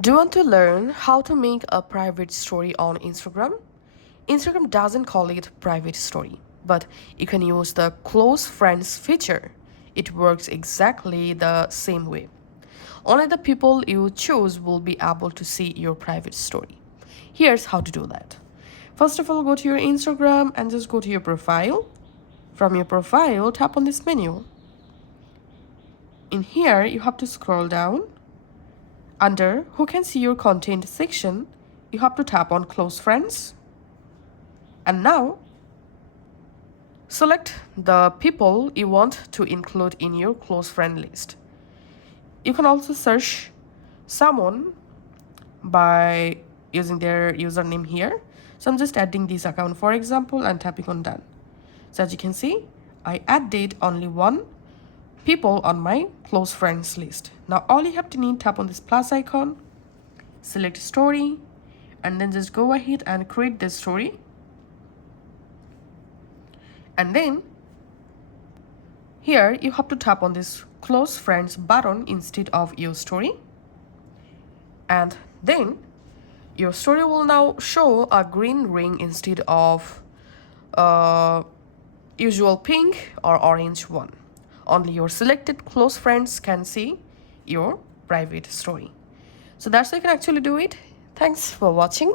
Do you want to learn how to make a private story on Instagram? Instagram doesn't call it private story, but you can use the close friends feature. It works exactly the same way. Only the people you choose will be able to see your private story. Here's how to do that. First of all, go to your Instagram and just go to your profile. From your profile, tap on this menu. In here, you have to scroll down. Under Who Can See Your Content section, you have to tap on Close Friends. And now, select the people you want to include in your close friend list. You can also search someone by using their username here. So I'm just adding this account, for example, and tapping on Done. So as you can see, I added only one people on my close friends list. Now all you have to need, tap on this plus icon, select story, and then just go ahead and create this story. And then here you have to tap on this close friends button instead of your story. And then your story will now show a green ring instead of usual pink or orange one. Only your selected close friends can see your private story. So that's how you can actually do it. Thanks for watching.